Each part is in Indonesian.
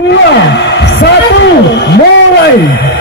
2, 1, mulai.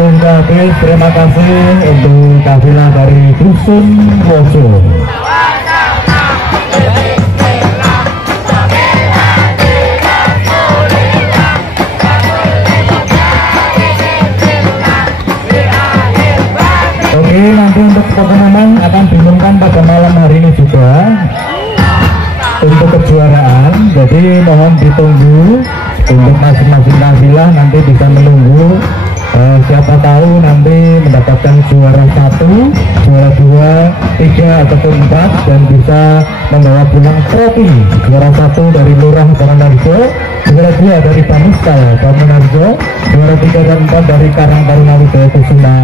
waktu sudah habis. Terima kasih untuk kafilah dari Dusun Wojo. Oke, nanti untuk pengumuman akan diumumkan pada malam hari ini juga untuk kejuaraan. Jadi mohon ditunggu untuk masing-masing kafilah, nanti bisa menunggu. Siapa tahu nanti mendapatkan juara 1, juara 2, 3 ataupun 4 dan bisa membawa pulang trofi. Juara 1 dari Lurah Bangunarjo, juara 2 dari Bamuskal Bangunarjo, juara 3 dan 4 dari Karang Taruna Wijaya Kusuma